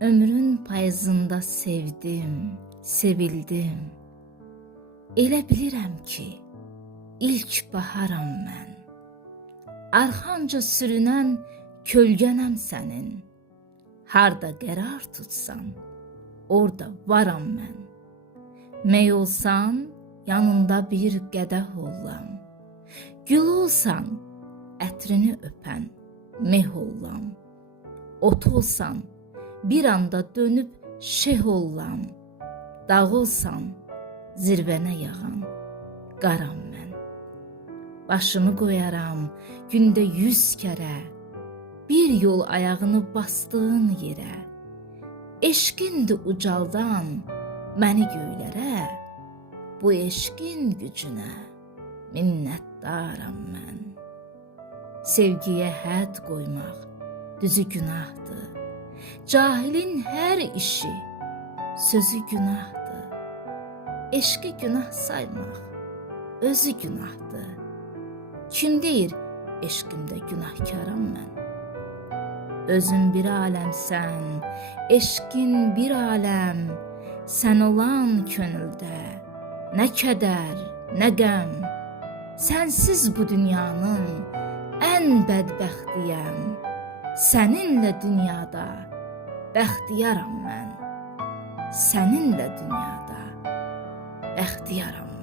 Ömrün payızında sevdim, sevildim. Elə bilirəm ki, ilk baharam mən. Arxanca sürünən kölgənəm sənin. Harda qərar tutsan, orada varam mən. Mey olsan, yanında bir qədəh ollam. Gül olsan, ətrini öpən meh ollam. Ot olsan, bir anda dönüb şeh ollam. Dağ olsan, zirvənə yağan qaram mən. Başımı qoyaram gündə 100 kərə, bir yol ayağını bastığın yerə. Eşqindir ucaldan məni göylərə, bu eşqin gücünə minnətdaram mən. Sevgiyə hədd qoymaq düzü günahdır. Cahilin hər işi sözü günahdır. Eşqi günah saymaq özü günahdır. Kim deyir eşqimdə günahkaram mən? Özün bir aləmsən, eşqin bir aləm. Sən olan könüldə nə kədər, nə qəm. Sənsiz bu dünyanın ən bədbəxtiyəm. Səninlə dünyada bəxtiyaram mən. Səninlə dünyada bəxtiyaram mən.